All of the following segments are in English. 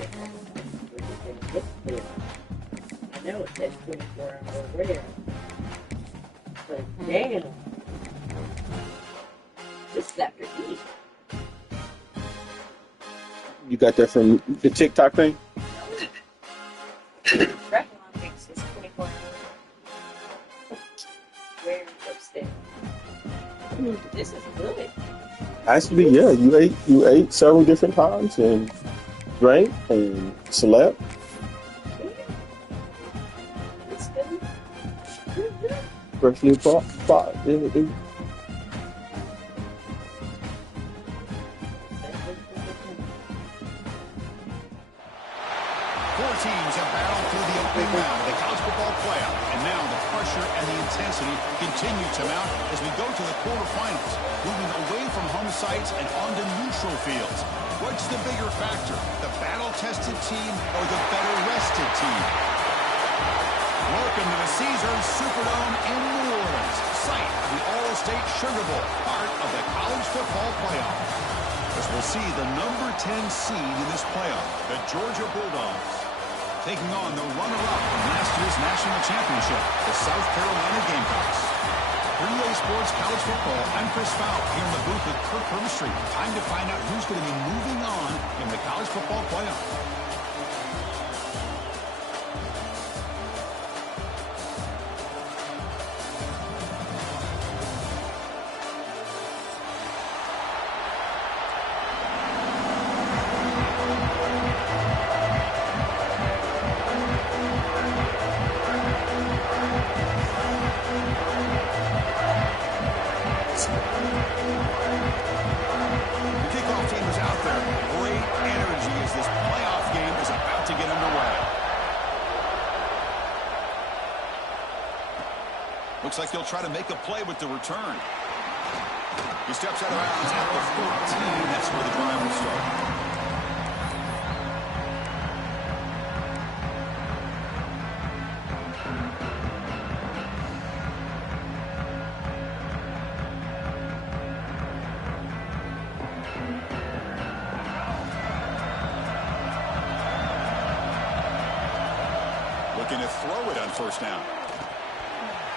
I know it says 24-hour wear, but damn, this is after eat. You got that from the TikTok thing? Revlon makes this 24-hour wear lipstick. This is good. Actually, yeah, you ate several different times and drank and slept. It's good. Freshly bought. Four teams have battled through the opening round of the college football playoff, and now the pressure and the intensity continue to mount as we go to the quarterfinals, moving away from home sites and onto neutral fields. What's the bigger factor, the battle-tested team or the better-rested team? Welcome to the Caesars Superdome in New Orleans, site of the All-State Sugar Bowl, part of the college football playoff. As we'll see the number 10 seed in this playoff, the Georgia Bulldogs, taking on the runner-up from last year's national championship, the South Carolina Gamecocks. 3A Sports College Football, I'm Chris Fowler here in the booth with Kirk Hermstreet. Time to find out who's going to be moving on in the college football playoff. Looks like he'll try to make a play with the return. He steps out of bounds at the 14. That's where the drive will start. Looking to throw it on first down.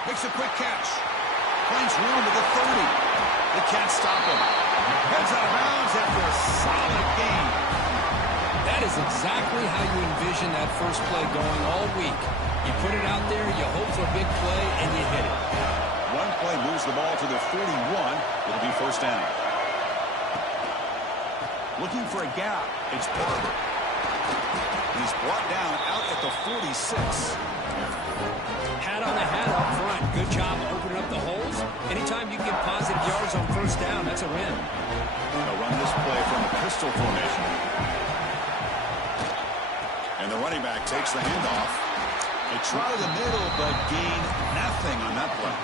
Makes a quick catch. Finds room at the 30. They can't stop him. Heads out of bounds after a solid gain. That is exactly how you envision that first play going all week. You put it out there, you hope for a big play, and you hit it. One play moves the ball to the 41. It'll be first down. Looking for a gap. It's Barber. He's brought down out at the 46. Hat on the hat up front. Good job opening up the holes. Anytime you get positive yards on first down, that's a win. They'll run this play from a pistol formation. And the running back takes the handoff. They try the middle, but gain nothing on that play.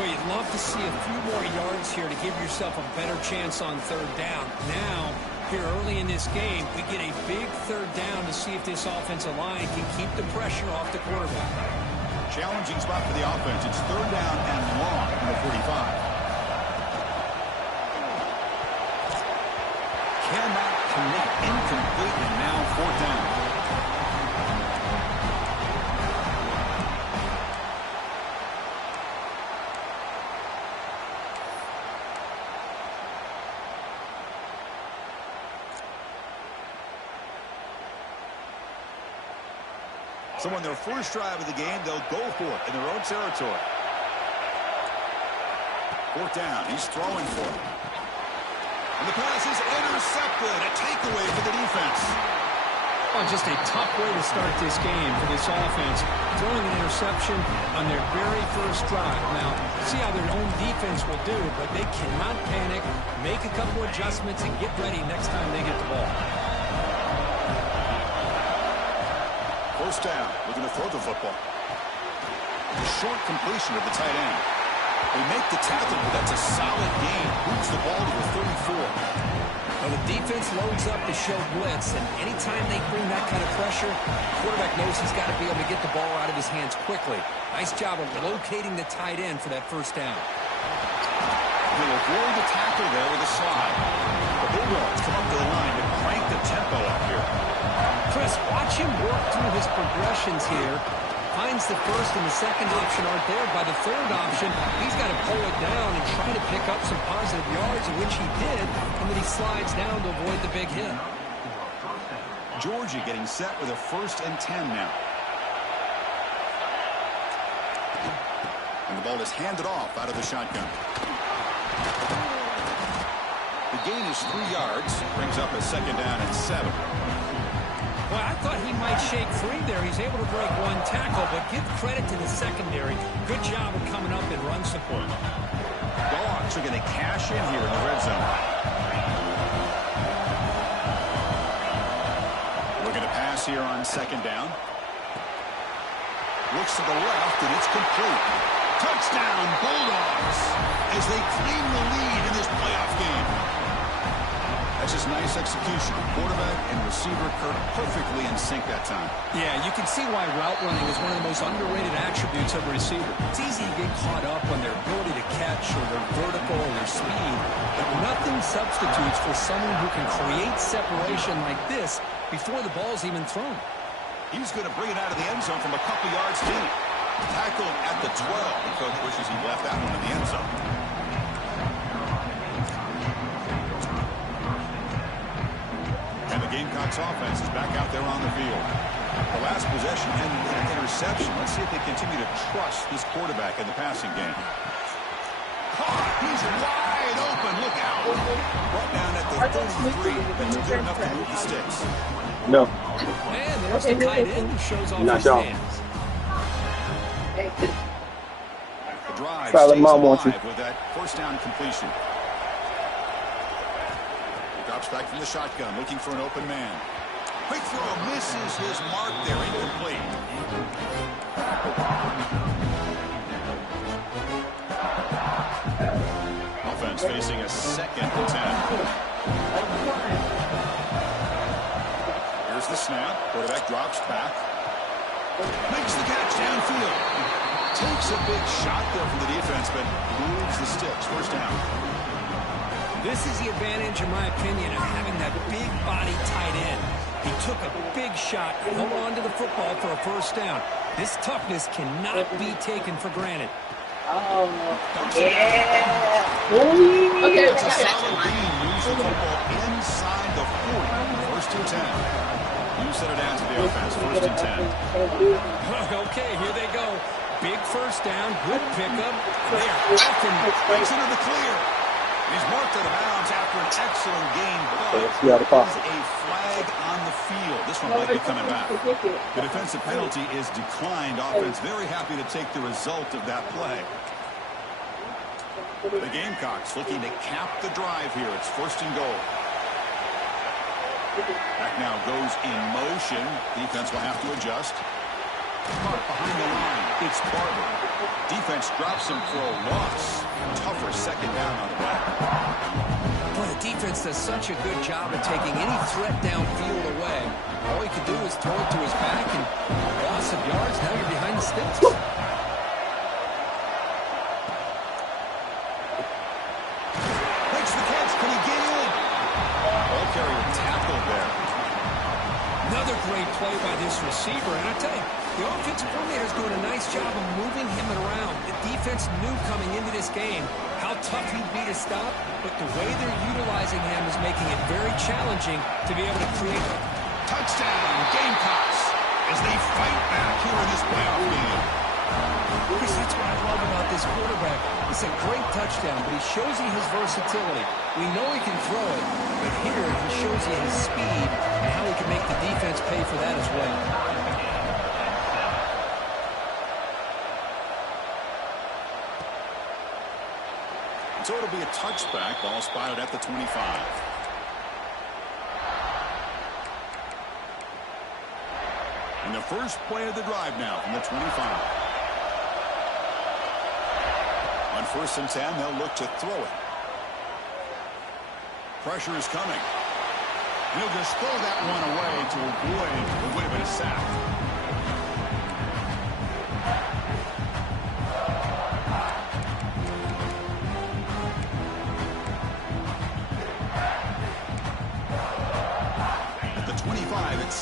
Well, you'd love to see a few more yards here to give yourself a better chance on third down. Now, here early in this game, we get a big third down to see if this offensive line can keep the pressure off the quarterback. Challenging spot for the offense. It's third down and long from the 45. Cannot connect. Incomplete, and now fourth down. So on their first drive of the game, they'll go for it in their own territory. Fourth down. He's throwing for it. And the pass is intercepted. A takeaway for the defense. Oh, just a tough way to start this game for this offense. Throwing an interception on their very first drive. Now, see how their own defense will do, but they cannot panic, make a couple adjustments, and get ready next time they get the ball. First down, looking to throw the football. The short completion of the tight end. They make the tackle, but that's a solid gain. Moves the ball to the 34. Well, the defense loads up to show blitz, and anytime they bring that kind of pressure, the quarterback knows he's got to be able to get the ball out of his hands quickly. Nice job of locating the tight end for that first down. He'll avoid the tackle there with a slide. The Bulldogs come up to the line to crank the tempo up here. Just watch him work through his progressions here. Finds the first and the second option aren't there. By the third option, he's got to pull it down and try to pick up some positive yards, which he did, and then he slides down to avoid the big hit. Georgia getting set with a 1st and 10 now. And the ball is handed off out of the shotgun. The gain is 3 yards. Brings up a 2nd down and 7. Well, I thought he might shake free there. He's able to break 1 tackle, but give credit to the secondary. Good job of coming up in run support. Dogs are going to cash in here in the red zone. Looking to pass here on 2nd down. Looks to the left, and it's complete. Touchdown, Bulldogs, as they claim the lead in this playoff game. That's just nice execution. Quarterback and receiver perfectly in sync that time. Yeah, you can see why route running is one of the most underrated attributes of a receiver. It's easy to get caught up on their ability to catch or their vertical or their speed, but nothing substitutes for someone who can create separation like this before the ball's even thrown. He's going to bring it out of the end zone from a couple yards deep. Tackled at the 12. The coach wishes he left that one in the end zone. And the Gamecocks offense is back out there on the field. The last possession and an interception. Let's see if they continue to trust this quarterback in the passing game. Caught! He's wide open. Look out. Brought down at the 33. That's good enough to move the sticks. No. And there's the tight end who shows off Not his y'all. hands. The drive Probably stays mom wants you. alive with that 1st down completion. Drops back from the shotgun, looking for an open man. Quick throw, misses his mark there, incomplete. Offense facing a 2nd and 10. Here's the snap. Quarterback drops back. Makes the catch downfield. Takes a big shot there from the defense, but moves the sticks. 1st down. This is the advantage, in my opinion, of having that big body tight end. He took a big shot, held on to the football for a 1st down. This toughness cannot be taken for granted. Oh, yeah. Okay, It's a solid beam. Moves the football inside the 40. 1st and 10. You set it down to the offense. 1st and 10. Okay, here they go. Big 1st down, good pickup. They are off and Breaks into the clear. He's marked out of bounds after an excellent gain, but Yeah, the call. there's a flag on the field. This one might be coming back. The defensive penalty is declined. Offense very happy to take the result of that play. The Gamecocks looking to cap the drive here. It's 1st and goal. Back now goes in motion. Defense will have to adjust. Caught behind the line. It's Barber. Defense drops him for a loss. Tougher 2nd down on the back. Boy, the defense does such a good job of taking any threat downfield away. All he could do was throw it to his back and loss of yards. Now you're behind the sticks. Makes the catch. Can he get in? Ball carrier tackled there. Another great play by this receiver. And I tell you, the offensive coordinator is doing a nice job of moving him around. The defense knew coming into this game how tough he'd be to stop, but the way they're utilizing him is making it very challenging to be able to create. Touchdown, Gamecocks, as they fight back here in this playoff game. Chris, that's what I love about this quarterback. It's a great touchdown, but he shows you his versatility. We know he can throw it, but here he shows you his speed and how he can make the defense pay for that as well. So it'll be a touchback. Ball spotted at the 25. And the first play of the drive now from the 25. On 1st and 10, they'll look to throw it. Pressure is coming. And he'll just throw that one away to avoid what would have been a sack.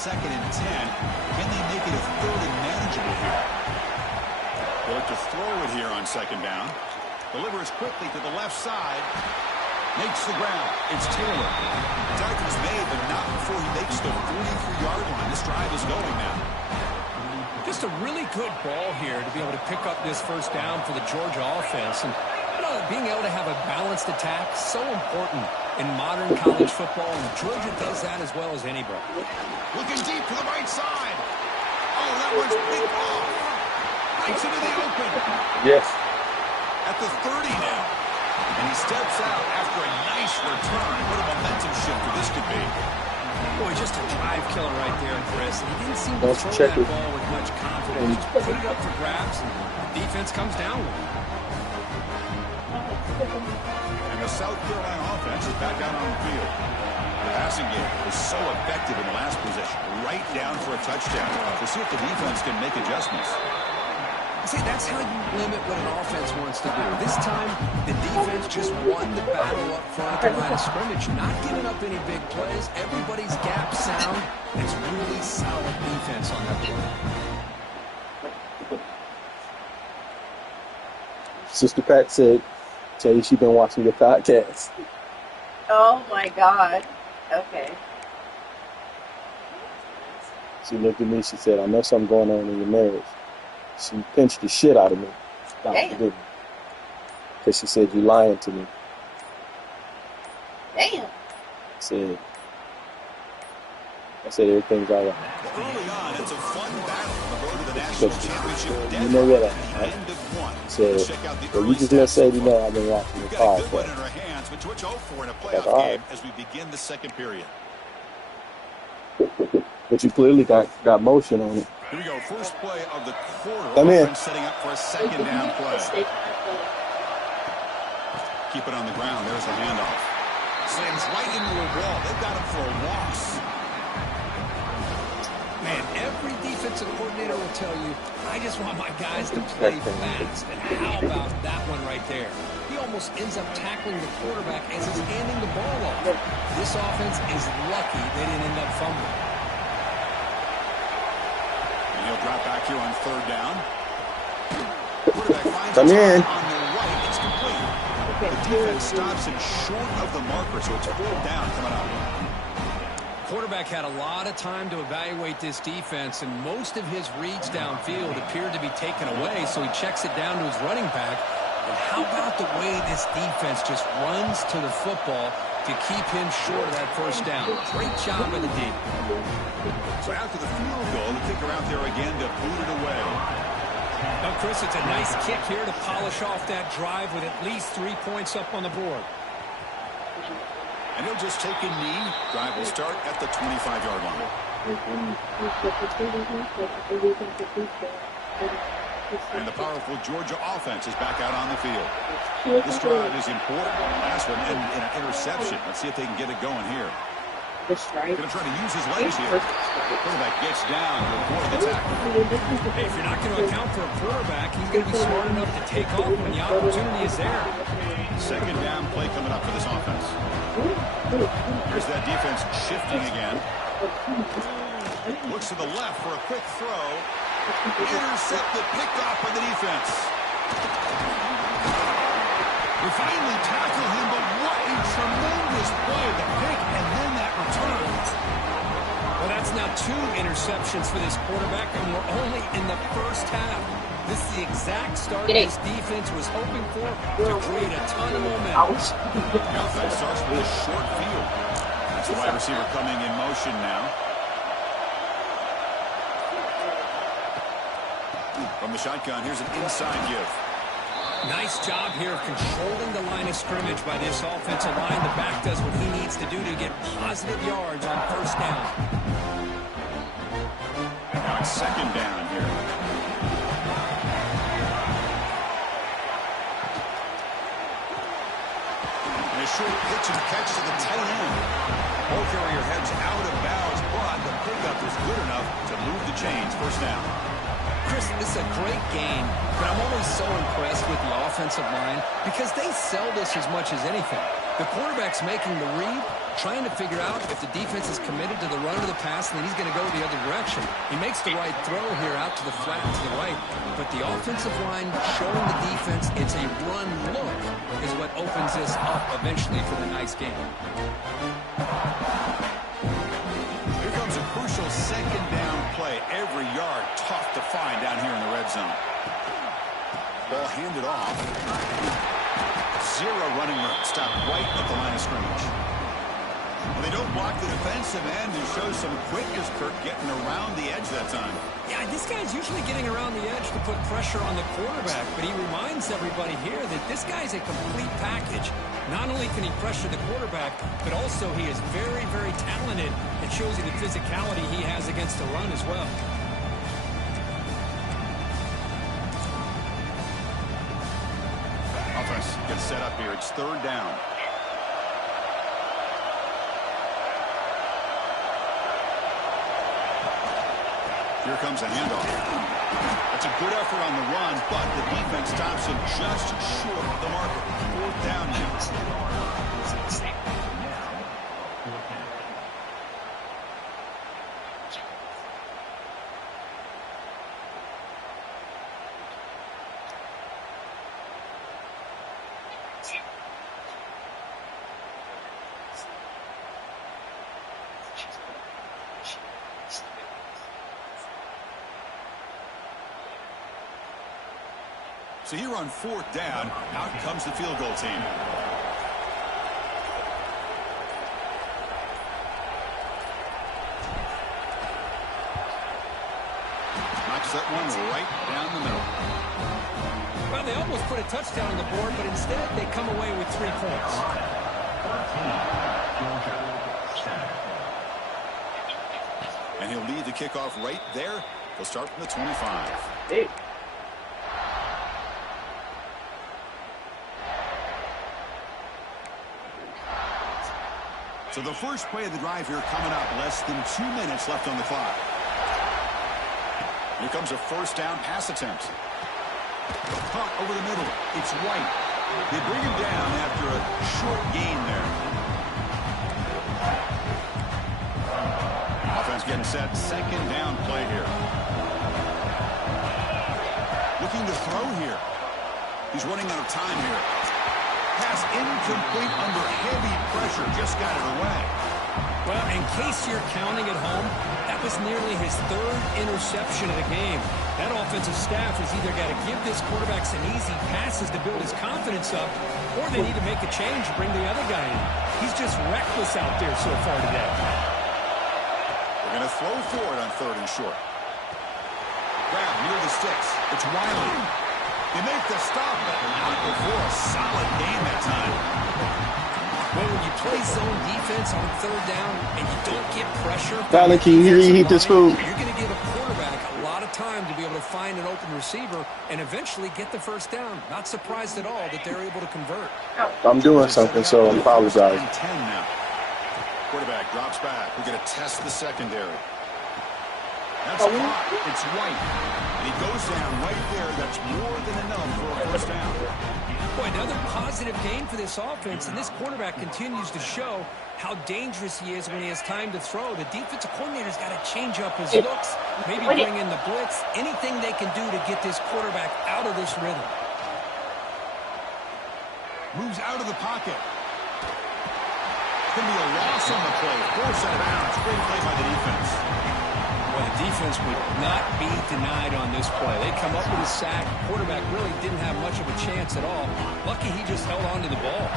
2nd and 10. Can they make it a 3rd and manageable here? They'll look to throw it here on 2nd down. Delivers quickly to the left side. Makes the ground. It's Taylor. The tackle is made, but not before he makes the 43-yard line. This drive is going now. Just a really good ball here to be able to pick up this first down for the Georgia offense. And you know, being able to have a balanced attack is so important in modern college football, and Georgia does that as well as anybody. Looking deep to the right side. Oh, that one's picked off. Right into the open. Yes. At the 30 now. And he steps out after a nice return. What a momentum shifter this could be. Boy, just a drive killer right there, Chris. And he didn't seem to throw that ball with much confidence. Just put it up for grabs, and the defense comes down with it. And the South Carolina offense is back out on the field. The passing game was so effective in the last possession. Right down for a touchdown. We'll see if the defense can make adjustments. See, that's how you limit what an offense wants to do. This time, the defense just won the battle up front at the line of scrimmage, not giving up any big plays. Everybody's gap sound. It's really solid defense on that play. Sister Pat said, tell you she's been watching your podcast. Oh my God. Okay. She looked at me, she said, I know something going on in your marriage. She pinched the shit out of me. Damn. Because she said, you lying to me. Damn. I said everything's all right. Early on, it's a fun battle on the road to the national championship. You know what? End of one. So, Check out the well, you early just must say, stats. you know, I've been watching the We've got a good one podcast. in our hands, but Twitch 0-4 in a playoff That's all right. game as we begin the 2nd period. But you clearly got motion on it. Here we go. First play of the quarter. Come in. Offense setting up for a 2nd down play. Keep it on the ground. There's the handoff. Slams right into a wall. They've got him for a loss. Man, every defensive coordinator will tell you, I just want my guys to play fast. And how about that one right there? He almost ends up tackling the quarterback as he's handing the ball off. This offense is lucky they didn't end up fumbling. And he'll drop back here on 3rd down. Quarterback finds Come in. on the right. It's complete. The defense stops it short of the marker, so it's 4th down coming up. Quarterback had a lot of time to evaluate this defense, and most of his reads downfield appeared to be taken away, so he checks it down to his running back. And how about the way this defense just runs to the football to keep him short of that first down? Great job by the D. So after the field goal, the kicker out there again to boot it away. Now, Chris, it's a nice kick here to polish off that drive with at least 3 points up on the board. And he'll just take a knee. Drive will start at the 25-yard line. And the powerful Georgia offense is back out on the field. This drive is important. Last one in an interception. Let's see if they can get it going here. Going to try to use his legs here. Quarterback gets down to avoid the tackle. Hey, if you're not going to account for a quarterback, he's going to be smart enough to take off when the opportunity is there. 2nd down play coming up for this offense. Here's that defense shifting again. Looks to the left for a quick throw. Intercepted, picked off by the defense. They finally tackle him, but what a tremendous play. The pick and then that return. Well, that's now 2 interceptions for this quarterback, and we're only in the first half. This is the exact start this defense was hoping for to create a ton of momentum. The offense starts with a short field. That's the wide receiver coming in motion now. From the shotgun, here's an inside give. Nice job here of controlling the line of scrimmage by this offensive line. The back does what he needs to do to get positive yards on first down. Now it's 2nd down here. And a short pitch and catch to the tight end. Ball carrier heads out of bounds, but the pickup is good enough to move the chains. First down. Chris, this is a great game, but I'm always so impressed with the offensive line because they sell this as much as anything. The quarterback's making the read, trying to figure out if the defense is committed to the run or the pass, and then he's going to go the other direction. He makes the right throw here out to the flat to the right, but the offensive line showing the defense it's a run look is what opens this up eventually for the nice game. Here comes a crucial second down play. Every yard tough to find down here in the red zone. Ball handed off. Zero running room. Stopped right at the line of scrimmage. Well, they don't block the defensive end and show some quickness, Kirk, getting around the edge that time. Yeah, this guy's usually getting around the edge to put pressure on the quarterback, but he reminds everybody here that this guy's a complete package. Not only can he pressure the quarterback, but also he is very, very talented and shows you the physicality he has against the run as well. Offense gets set up here. It's third down. Here comes a handoff. That's a good effort on the run, but the defense stops him just short of the marker. Fourth down now. So here on fourth down, out comes the field goal team. Knocks that one right down the middle. Well, they almost put a touchdown on the board, but instead they come away with 3 points. And he'll lead the kickoff right there. He'll start from the 25. Hey. So the first play of the drive here coming up. Less than 2 minutes left on the clock. Here comes a first down pass attempt. Caught over the middle. It's White. They bring him down after a short gain there. Offense getting set. Second down play here. Looking to throw here. He's running out of time here. Pass incomplete under heavy pressure. Just got it away. Well, in case you're counting at home, that was nearly his 3rd interception of the game. That offensive staff has either got to give this quarterback some easy passes to build his confidence up, or they need to make a change and bring the other guy in. He's just reckless out there so far today. They're going to throw for it on 3rd and short. Grab near the sticks. It's Wiley. They make the stop, but not before a solid gain that time. Well, when you play zone defense on 3rd down and you don't get pressure, Tyler, can you reheat this food? you're going to give a quarterback a lot of time to be able to find an open receiver and eventually get the first down. Not surprised at all that they're able to convert. I'm doing something, so I apologize. 10 now. Quarterback drops back. We're going to test the secondary. That's caught. It's White. And he goes down right there. That's more than enough for a first down. Boy, another positive game for this offense, and this quarterback continues to show how dangerous he is when he has time to throw. The defensive coordinator's got to change up his looks, maybe bring in the blitz, anything they can do to get this quarterback out of this rhythm. Moves out of the pocket. It's going to be a loss on the play. Force out of bounds. Great play by the defense. Well, the defense would not be denied on this play. They come up with a sack. Quarterback really didn't have much of a chance at all. Lucky he just held on to the ball.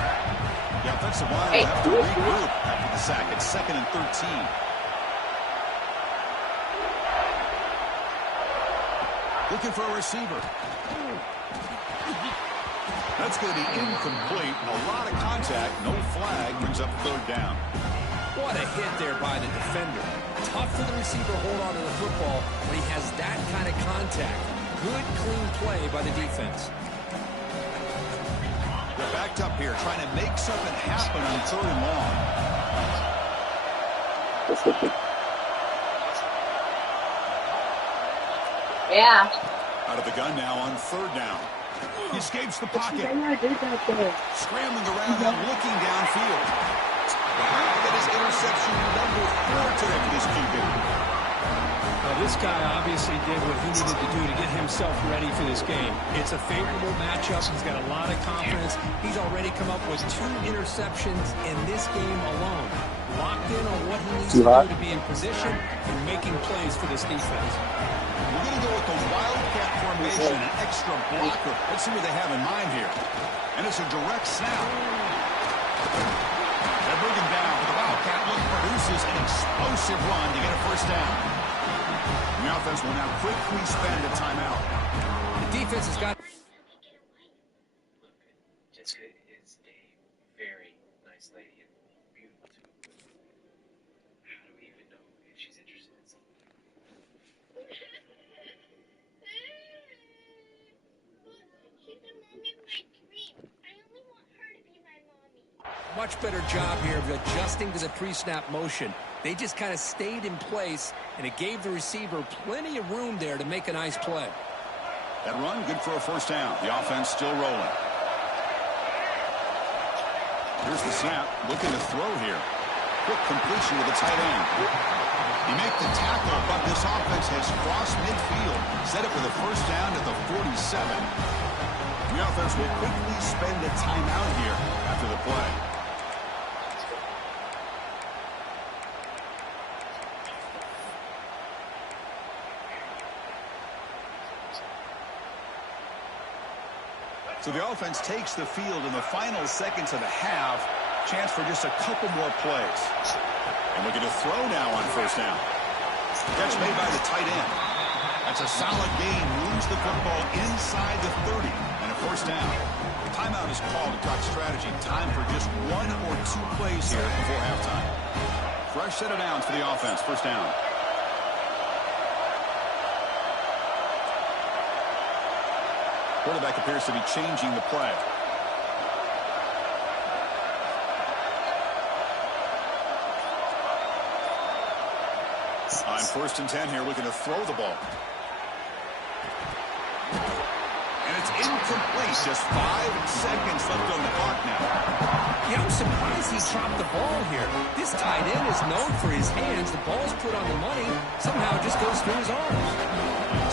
The offensive line will have to regroup after the sack. It's 2nd and 13. Looking for a receiver. That's going to be incomplete. A lot of contact. No flag. Brings up 3rd down. What a hit there by the defender. Tough for the receiver to hold on to the football when he has that kind of contact. Good, clean play by the defense. They're backed up here, trying to make something happen on 3rd and long. Yeah. Out of the gun now on 3rd down. He escapes the pocket. Scrambling around now, looking downfield. That is interception number 4 today for this QB. Well, this guy obviously did what he needed to do to get himself ready for this game. It's a favorable matchup. He's got a lot of confidence. He's already come up with 2 interceptions in this game alone. Locked in on what he needs to do to be in position and making plays for this defense. We're going to go with the Wildcat formation, an extra blocker. Let's see what they have in mind here. And it's a direct snap. They're moving down, but the Wildcat look produces an explosive run to get a 1st down. The offense will now quickly spend a timeout. The defense has got... Look, Jessica is a very nice lady and beautiful too. How do we even know if she's interested in something? She's the mommy of my dream. I only want her to be my mommy. Much better job here of adjusting to the pre-snap motion. They just kind of stayed in place, and it gave the receiver plenty of room there to make a nice play. That run, good for a 1st down. The offense still rolling. Here's the snap, looking to throw here. Quick completion with the tight end. He make the tackle, but this offense has crossed midfield. Set it with a 1st down at the 47. The offense will quickly spend a timeout here after the play. So the offense takes the field in the final seconds of the half. Chance for just a couple more plays. And looking to throw now on 1st down. Catch made by the tight end. That's a solid gain. Moves the football inside the 30. And a 1st down. The timeout is called to talk strategy. Time for just 1 or 2 plays here before halftime. Fresh set of downs for the offense. 1st down. Quarterback appears to be changing the play. On 1st and 10 here, looking to throw the ball. And it's incomplete. Just 5 seconds left on the clock now. Yeah, I'm surprised he dropped the ball here. This tight end is known for his hands. The ball's put on the money. Somehow it just goes through his arms.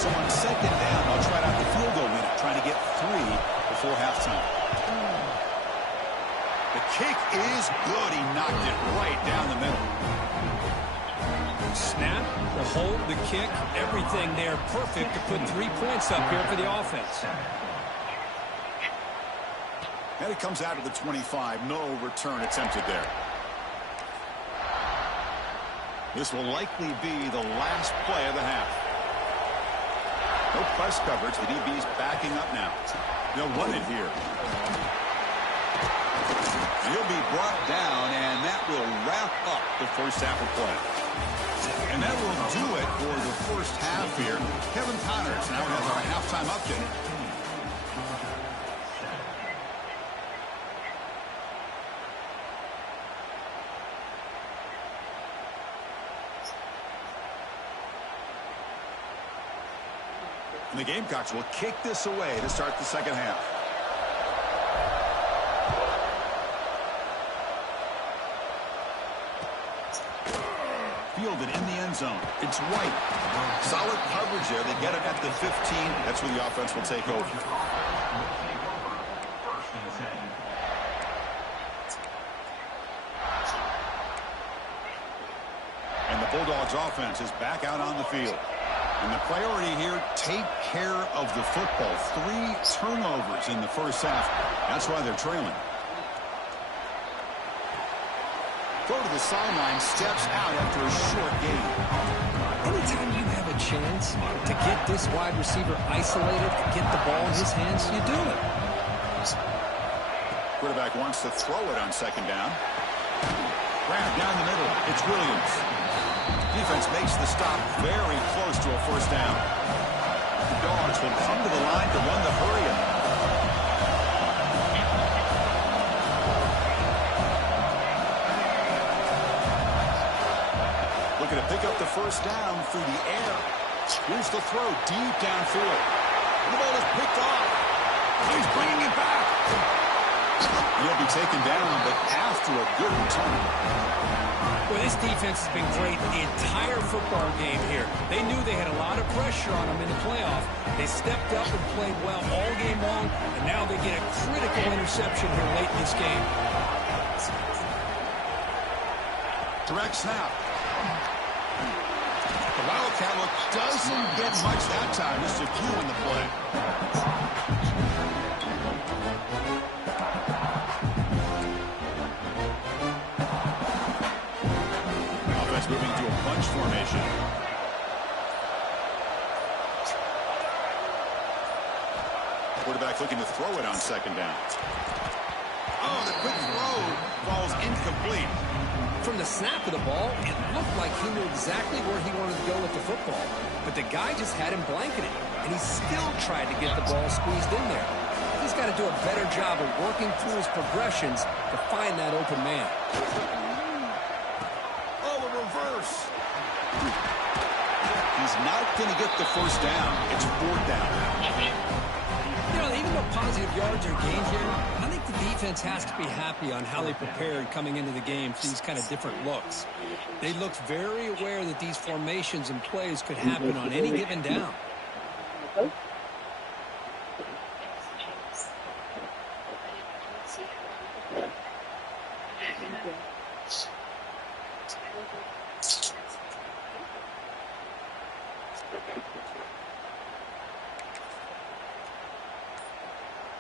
So on 2nd down, they'll try out the field goal winner, trying to get 3 before halftime. The kick is good. He knocked it right down the middle. Snap, the hold, the kick, everything there perfect to put 3 points up here for the offense. And it comes out of the 25. No return attempted there. This will likely be the last play of the half. No press coverage. The DB's backing up now. They'll run it here. He'll be brought down, and that will wrap up the 1st half of play. And that will do it for the 1st half here. Kevin Connors now has our halftime update. And the Gamecocks will kick this away to start the 2nd half. Fielded in the end zone. It's White. Solid coverage there. They get it at the 15. That's where the offense will take over. And the Bulldogs offense is back out on the field. And the priority here, take care of the football. 3 turnovers in the 1st half. That's why they're trailing. Go to the sideline, steps out after a short gain. Anytime you have a chance to get this wide receiver isolated, get the ball in his hands, you do it. Quarterback wants to throw it on 2nd down. Grabbed down the middle. It's Williams. Defense makes the stop very close to a 1st down. The Dogs will come to the line to run the hurry-up. Looking to pick up the 1st down through the air. Here's the throw deep downfield. The ball is picked off. He's bringing it back. He'll be taken down, but after a good return. Well, this defense has been great the entire football game here. They knew they had a lot of pressure on them in the playoff. They stepped up and played well all game long, and now they get a critical interception here late in this game. Direct snap. The Wildcat look doesn't get much that time. Just a few in the play. Offense moving to a bunch formation. Quarterback looking to throw it on second down. Oh, the quick throw falls incomplete. From the snap of the ball, it looked like he knew exactly where he wanted to go with the football. But the guy just had him blanketed, and he still tried to get the ball squeezed in there. He's got to do a better job of working through his progressions to find that open man. Oh, a reverse. He's not going to get the first down. It's fourth down. You know, even though positive yards are gained here, I think the defense has to be happy on how they prepared coming into the game for these kind of different looks. They looked very aware that these formations and plays could happen on any given down.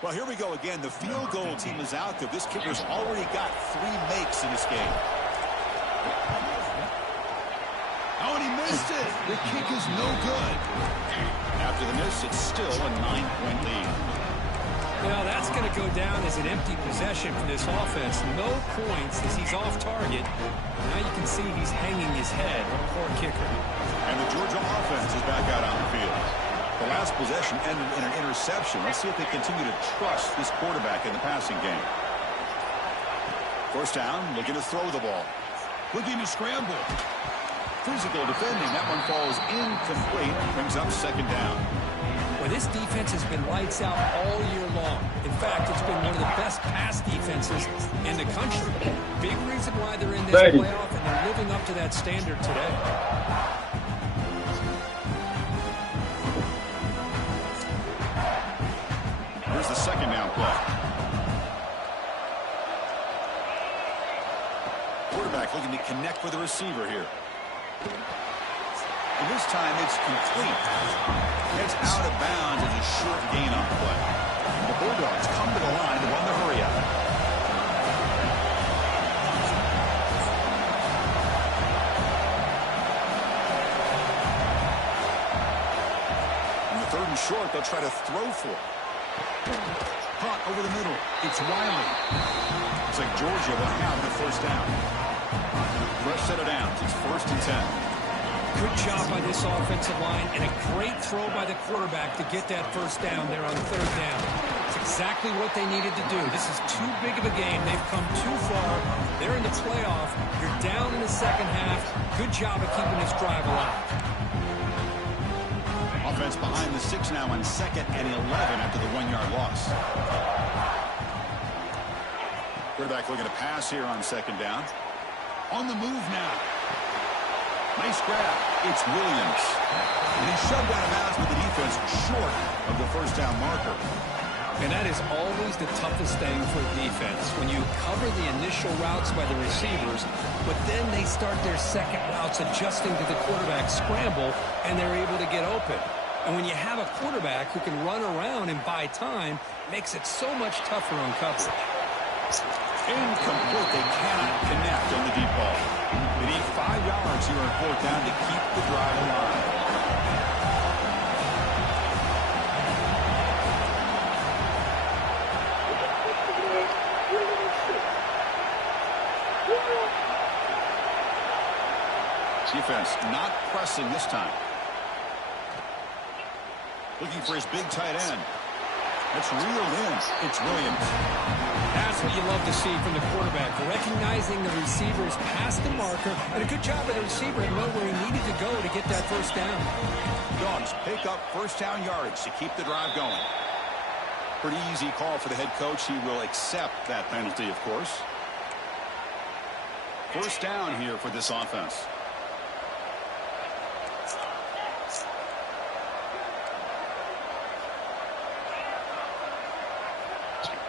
Well, here we go again. The field goal team is out there. This kicker's already got 3 makes in this game. Oh, and he missed it. The kick is no good. After the miss, it's still a 9-point lead. Well, that's going to go down as an empty possession for this offense. No points as he's off target. Now you can see he's hanging his head. What a poor kicker. And the Georgia offense is back out on the field. The last possession ended in an interception. Let's see if they continue to trust this quarterback in the passing game. First down, looking to throw the ball. Looking to scramble. Physical defending. That one falls incomplete. Brings up second down. Well, this defense has been lights out all year long. In fact, it's been one of the best pass defenses in the country. Big reason why they're in this playoff, and they're living up to that standard today. Here's the second down play. Quarterback looking to connect with the receiver here. And this time it's complete. It's out of bounds as a short gain on the play. The Bulldogs come to the line to run the hurry out. On the third and short, they'll try to throw for it. Caught over the middle. It's Wiley. Looks like Georgia will have the first down. Fresh set of downs. It's 1st and 10. Good job by this offensive line, and a great throw by the quarterback to get that first down there on third down. It's exactly what they needed to do. This is too big of a game. They've come too far. They're in the playoff. You're down in the second half. Good job of keeping this drive alive. Offense behind the 6 now on 2nd and 11 after the 1-yard loss. Quarterback looking to pass here on 2nd down. On the move now. Nice grab. It's Williams. And he's shoved out of bounds with the defense short of the first down marker. And that is always the toughest thing for a defense, when you cover the initial routes by the receivers, but then they start their second routes adjusting to the quarterback scramble, and they're able to get open. And when you have a quarterback who can run around and buy time, it makes it so much tougher on coverage. Incomplete. They cannot connect on the deep ball. They need 5 yards here on 4th down to keep the drive alive. Defense not pressing this time. Looking for his big tight end. It's reeled in. It's Williams. That's what you love to see from the quarterback, recognizing the receiver's past the marker, and a good job of the receiver to know where he needed to go to get that first down. Dogs pick up first down yardage to keep the drive going. Pretty easy call for the head coach. He will accept that penalty, of course. First down here for this offense.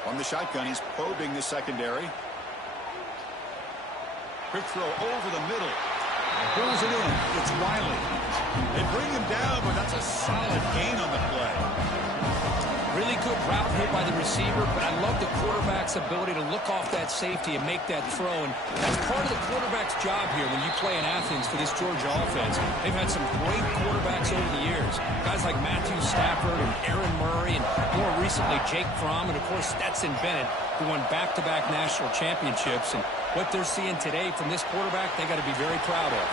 On the shotgun, he's probing the secondary. Quick throw over the middle. Pulls it in. It's Wiley. They bring him down, but that's a solid gain on the play. Really good route here by the receiver, but I love the quarterback's ability to look off that safety and make that throw. And that's part of the quarterback's job here when you play in Athens for this Georgia offense. They've had some great quarterbacks over the years. Guys like Matthew Stafford and Aaron Murray, and more recently Jake Fromm, and of course Stetson Bennett, who won back-to-back national championships. And what they're seeing today from this quarterback, they got to be very proud of.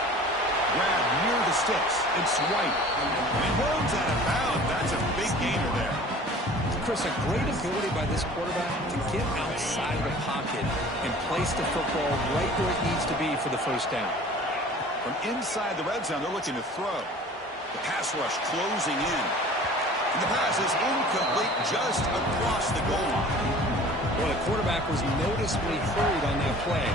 Grab near the sticks. It's White. And he rolls out of bounds. That's a big gainer there. Chris, a great ability by this quarterback to get outside of the pocket and place the football right where it needs to be for the first down. From inside the red zone, they're looking to throw. The pass rush closing in. And the pass is incomplete just across the goal line. Well, the quarterback was noticeably hurried on that play.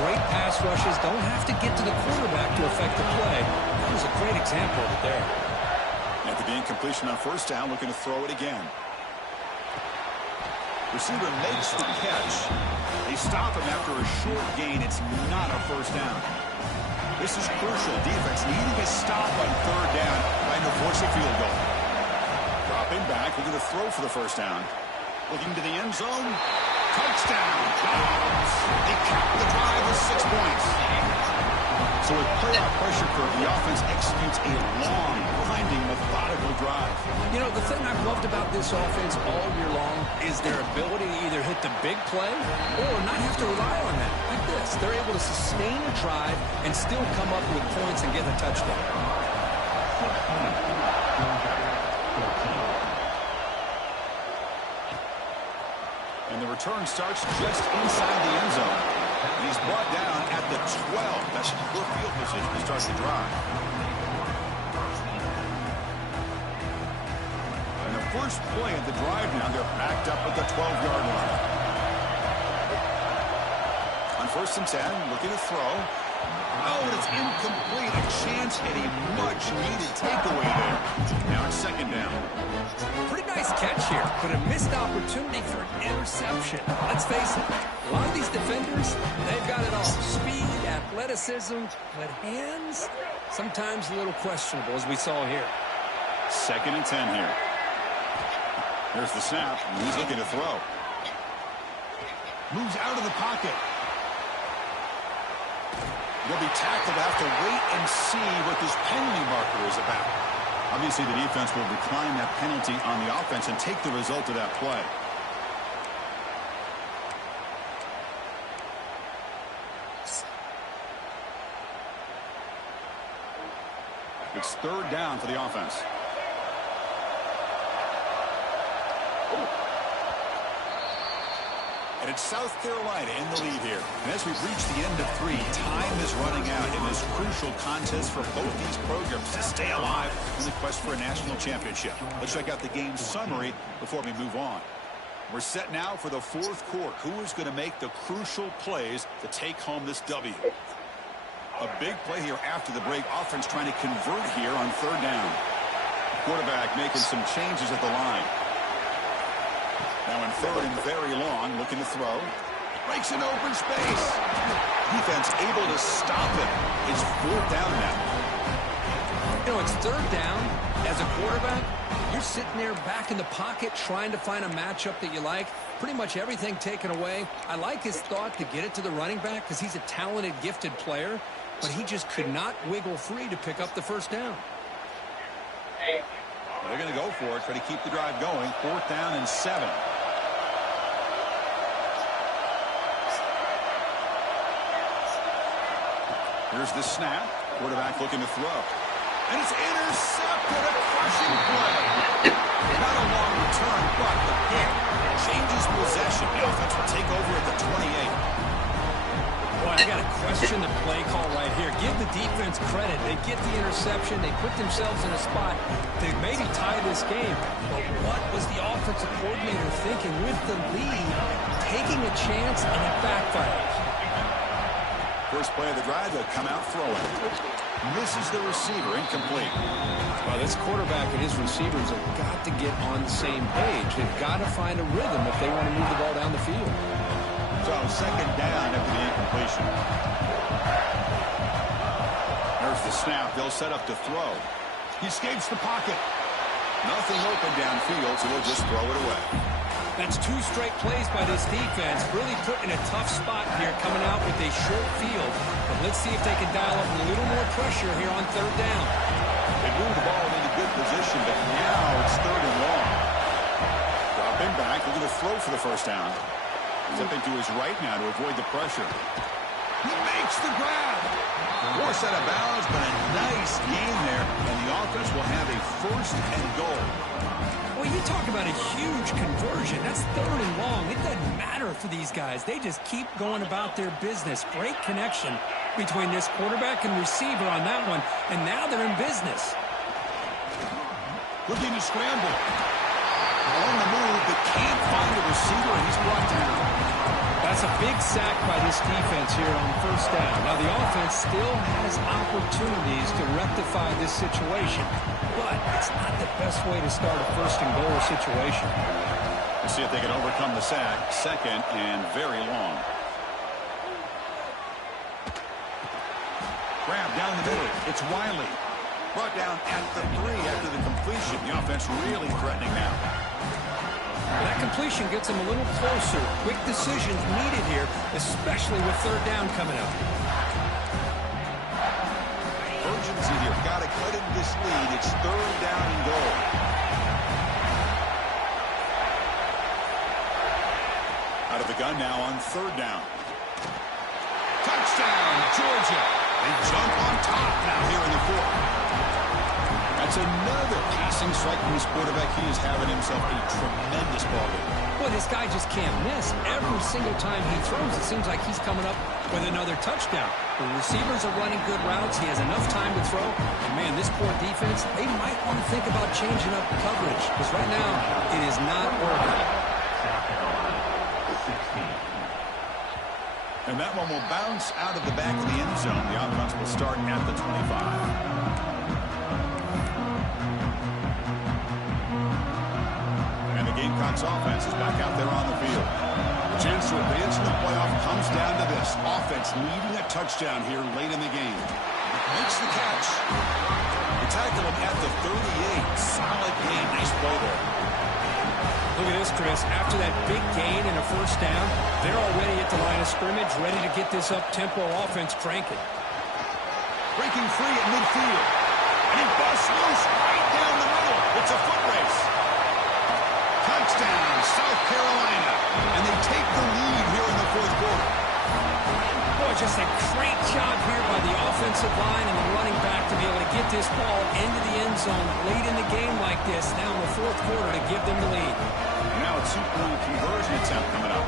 Great pass rushes don't have to get to the quarterback to affect the play. That was a great example of it there. After the incompletion on first down, looking to throw it again. Receiver makes the catch. They stop him after a short gain. It's not a first down. This is crucial. Defense needing a stop on third down, trying to force a field goal. Dropping back, looking to throw for the first down. Looking to the end zone. Touchdown, Dogs. They cap the drive with 6 points. So with playoff pressure curve, the offense executes a long, grinding, methodical drive. You know, the thing I've loved about this offense all year long is their ability to either hit the big play or not have to rely on that. Like this, they're able to sustain a drive and still come up with points and get a touchdown. And the return starts just inside the end zone. And he's brought down at the 12. That's poor field position to start the drive. And the first play of the drive now, they're backed up at the 12-yard line. On first and 10, looking to throw. Oh, and it's incomplete. A chance at a much-needed takeaway there. Now it's second down. Pretty nice catch here, but a missed opportunity for an interception. Let's face it, a lot of these defenders, they've got it all. Speed, athleticism, but hands, sometimes a little questionable, as we saw here. Second and 10 here. There's the snap, and he's looking to throw. Moves out of the pocket. They'll be tackled. Have to wait and see what this penalty marker is about. Obviously, the defense will decline that penalty on the offense and take the result of that play. It's third down for the offense. And it's South Carolina in the lead here. And as we've reached the end of 3, time is running out in this crucial contest for both these programs to stay alive in the quest for a national championship. Let's check out the game summary before we move on. We're set now for the fourth quarter. Who is going to make the crucial plays to take home this W? A big play here after the break. Offense trying to convert here on third down. Quarterback making some changes at the line. Now in third and very long, looking to throw. Breaks an open space. Defense able to stop it. It's fourth down now. You know, it's third down. As a quarterback, you're sitting there back in the pocket trying to find a matchup that you like. Pretty much everything taken away. I like his thought to get it to the running back because he's a talented, gifted player, but he just could not wiggle free to pick up the first down. They're going to go for it, try to keep the drive going. Fourth down and 7. Here's the snap. Quarterback looking to throw. And it's intercepted. A crushing play. Not a long return, but the pick changes possession. The offense will take over at the 28. Boy, I got to question the play call right here. Give the defense credit. They get the interception. They put themselves in a spot to maybe tie this game. But what was the offensive coordinator thinking with the lead? Taking a chance, and it backfires. First play of the drive, they'll come out throwing. Misses the receiver, incomplete. Well, this quarterback and his receivers have got to get on the same page. They've got to find a rhythm if they want to move the ball down the field. So second down after the incompletion. There's the snap. They'll set up to throw. He escapes the pocket. Nothing open downfield, so they'll just throw it away. That's 2 straight plays by this defense. Really put in a tough spot here, coming out with a short field. But let's see if they can dial up a little more pressure here on third down. They move the ball into good position, but now it's third and long. Dropping back, looking to throw for the first down. Stepping to his right now to avoid the pressure. He makes the grab. Forced out of bounds, but a nice gain there, and the offense will have a first and goal. Well, you talk about a huge conversion. That's third and long. It doesn't matter for these guys. They just keep going about their business. Great connection between this quarterback and receiver on that one, and now they're in business. Looking to scramble. On the move, but can't find a receiver, and he's brought down. That's a big sack by this defense here on first down. Now, the offense still has opportunities to rectify this situation, but it's not the best way to start a first and goal situation. We'll see if they can overcome the sack. Second and very long. Grab down the middle. It's Wiley. Brought down at the 3 after the completion. The offense really threatening now. That completion gets them a little closer. Quick decisions needed here, especially with third down coming up. Urgency here. Got to cut into this lead. It's third down and goal. Out of the gun now on third down. Touchdown, Georgia. They jump on top now here in the fourth. That's another passing strike from his quarterback. He is having himself a tremendous ball game. Boy, this guy just can't miss. Every single time he throws, it seems like he's coming up with another touchdown. The receivers are running good routes. He has enough time to throw. And, man, this poor defense, they might want to think about changing up the coverage. Because right now, it is not working. And that one will bounce out of the back of the end zone. The offense will start at the 25. Gamecocks offense is back out there on the field. The chance to advance in the playoff comes down to this. Offense needing a touchdown here late in the game. Makes the catch. They tackle him at the 38. Solid game. Nice play there. Look at this, Chris. After that big gain and a first down, they're already at the line of scrimmage, ready to get this up-tempo offense cranking. Breaking free at midfield. And he busts loose right down the middle. It's a foot race. Touchdown, South Carolina. And they take the lead here in the fourth quarter. Boy, just a great job here by the offensive line and the running back to be able to get this ball into the end zone late in the game like this, now in the fourth quarter, to give them the lead. Now a two-point conversion attempt coming up.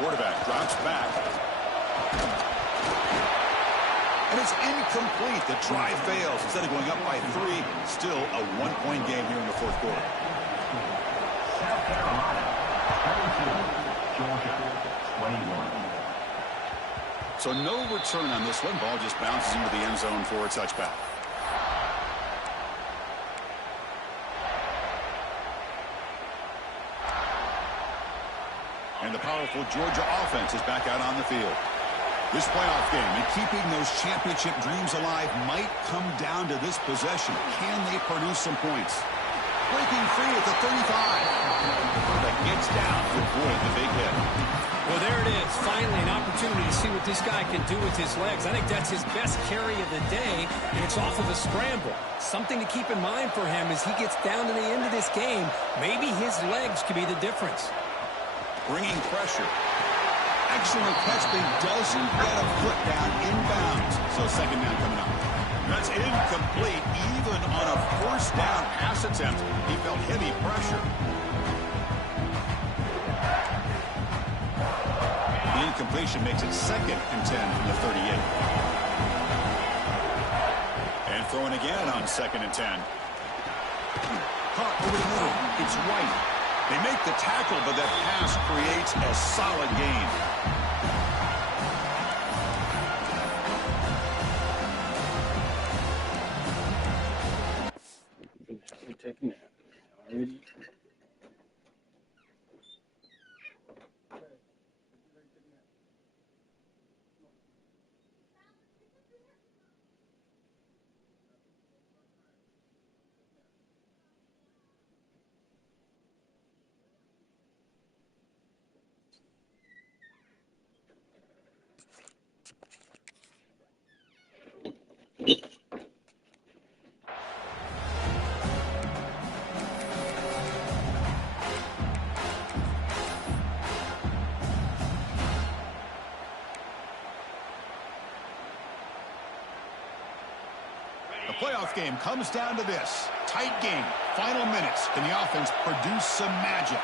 Quarterback drops back. And it's incomplete. The try fails. Instead of going up by 3, still a one-point game here in the fourth quarter. South Carolina, 32, Georgia, 21. So no return on this one. Ball just bounces into the end zone for a touchback. And the powerful Georgia offense is back out on the field. This playoff game and keeping those championship dreams alive might come down to this possession. Can they produce some points? Breaking free at the 35. That gets down to avoid the big hit. Well, there it is. Finally, an opportunity to see what this guy can do with his legs. I think that's his best carry of the day, and it's off of a scramble. Something to keep in mind for him as he gets down to the end of this game. Maybe his legs could be the difference. Bringing pressure. Excellent catch, but he doesn't get a foot down inbounds. So second down coming up. That's incomplete. Even on a first down pass attempt, he felt heavy pressure. The incompletion makes it 2nd and 10 from the 38. And throwing again on 2nd and 10. Caught over the middle. It's White. They make the tackle, but that pass creates a solid gain. Take a nap. Already. The playoff game comes down to this. Tight game. Final minutes. Can the offense produce some magic?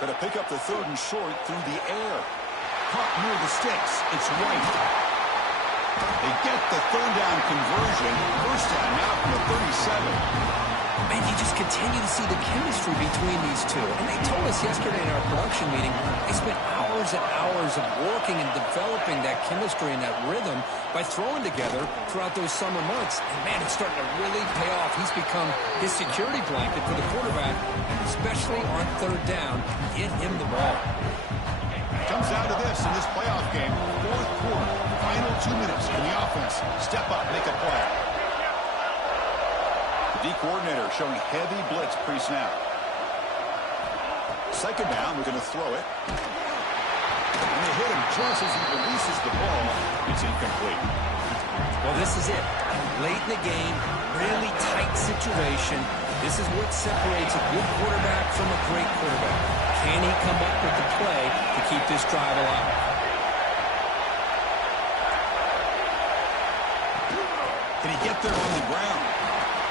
Going to pick up the 3rd and short through the air. Caught near the sticks. It's White. They get the 3rd down conversion. First down now from the 37. Man, you just continue to see the chemistry between these two. And they told us yesterday in our production meeting, they spent hours and hours of working and developing that chemistry and that rhythm by throwing together throughout those summer months. And man, it's starting to really pay off. He's become his security blanket for the quarterback, especially on 3rd down. Get him the ball. Comes down to this in this playoff game. 4th quarter. Final 2 minutes. Can the offense step up, make a play? The D coordinator showing heavy blitz pre-snap. 2nd down, we're going to throw it. And they hit him just as he releases the ball. It's incomplete. Well, this is it. Late in the game, really tight situation. This is what separates a good quarterback from a great quarterback. Can he come up with the play to keep this drive alive? Can he get there on the ground?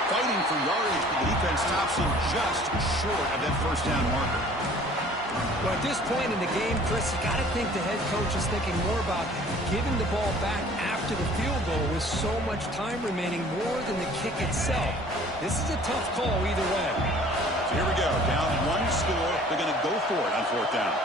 Fighting for yardage, but the defense stops him just short of that 1st down marker. Well, at this point in the game, Chris, you got to think the head coach is thinking more about giving the ball back after the field goal with so much time remaining more than the kick itself. This is a tough call either way. So here we go. Down 1 score. They're going to go for it on 4th down.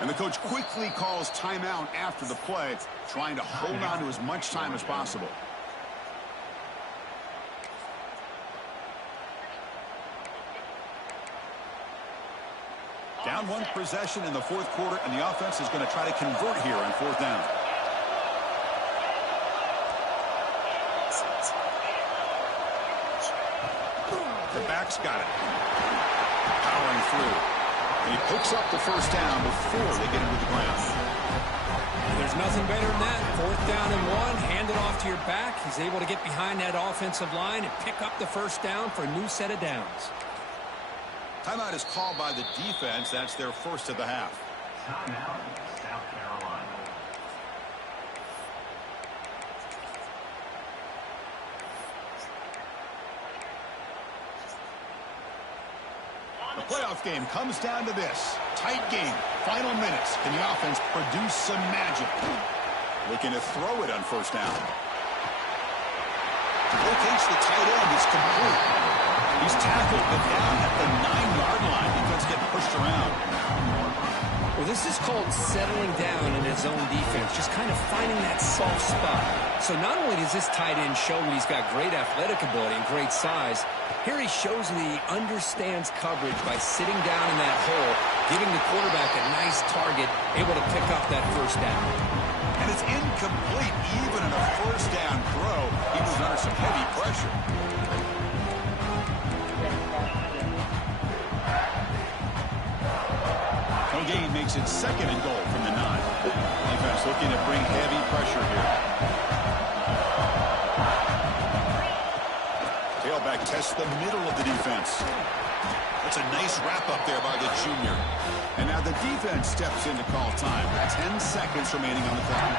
And the coach quickly calls timeout after the play, trying to hold on to as much time as possible. Down 1 possession in the 4th quarter, and the offense is going to try to convert here on 4th down. The back's got it. Powering through. And he picks up the 1st down before they get him to the ground. There's nothing better than that. 4th down and 1. Hand it off to your back. He's able to get behind that offensive line and pick up the 1st down for a new set of downs. Timeout is called by the defense. That's their first of the half. Timeout, South Carolina. The playoff game comes down to this. Tight game. Final minutes. Can the offense produce some magic? Looking to throw it on 1st down. Locates the tight end. It's complete. He's tackled, but down at the 9-yard line. It's getting pushed around. Well, this is called settling down in his own defense, just kind of finding that soft spot. So not only does this tight end show that he's got great athletic ability and great size, here he shows that he understands coverage by sitting down in that hole, giving the quarterback a nice target, able to pick up that first down. And it's incomplete even in a first down throw. He was under some heavy pressure. Gain makes it 2nd and goal from the 9. Defense looking to bring heavy pressure here. Tailback tests the middle of the defense. That's a nice wrap up there by the junior. And now the defense steps in to call time. 10 seconds remaining on the clock.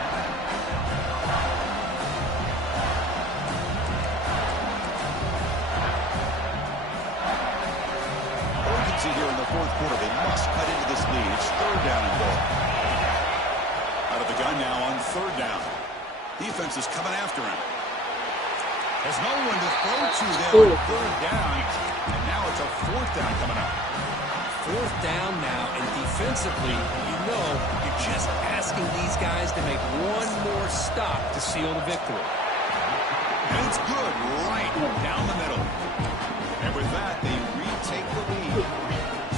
Here in the 4th quarter, they must cut into this lead. It's 3rd down and goal. Out of the gun now on 3rd down. Defense is coming after him. There's no one to throw to there on 3rd down. And now it's a 4th down coming up. 4th down now, and defensively, you're just asking these guys to make one more stop to seal the victory. And it's good right down the middle. And with that, they retake the lead.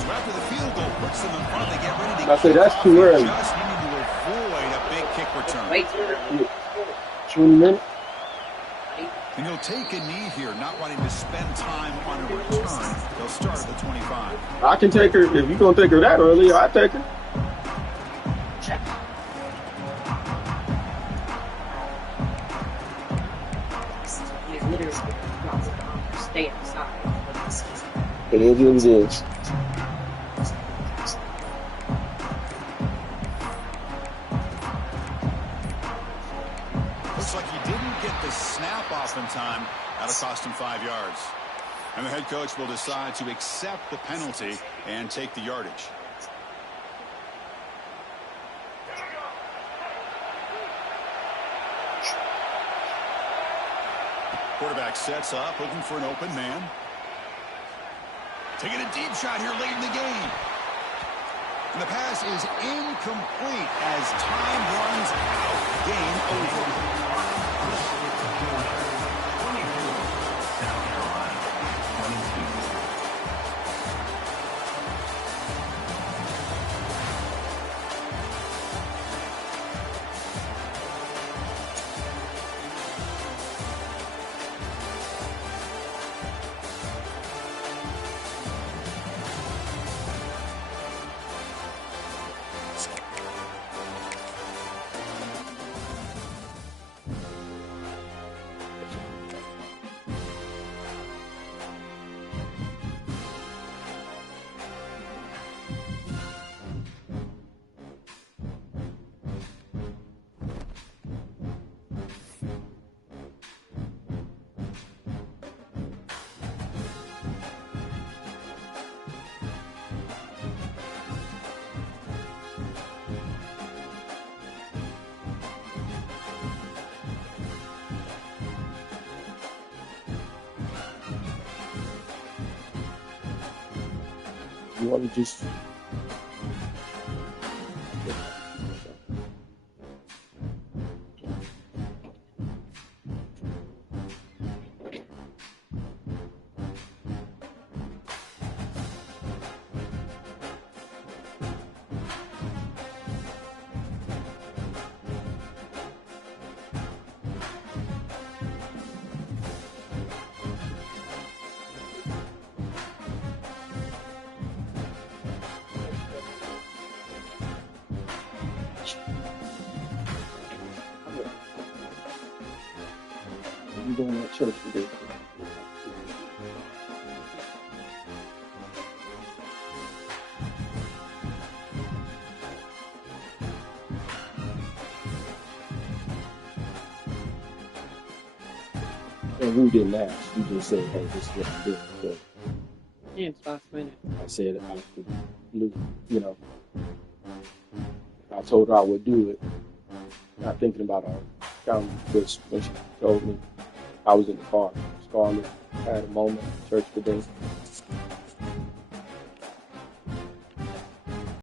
So after the field goal puts them in front, they get ready to I say that's too early. Just needing to avoid a big kick return. 20 minutes. And he'll take a knee here, not wanting to spend time on a return. They'll start at the 25. I can take her. If you're going to take her that early, I'll take her. Stay outside. It is what it is. Looks like he didn't get the snap off in time. That'll cost him 5 yards. And the head coach will decide to accept the penalty and take the yardage. Quarterback sets up, looking for an open man. Taking a deep shot here late in the game. And the pass is incomplete as time runs out. Game over. You want to just... You doing that church today? And we didn't ask. You just said, hey, this is what I'm doing. So Yeah, it's last minute. I said I could, you know, I told her I would do it. Not thinking about our county, because when she told me, I was in the car. Scarlett had a moment in church today.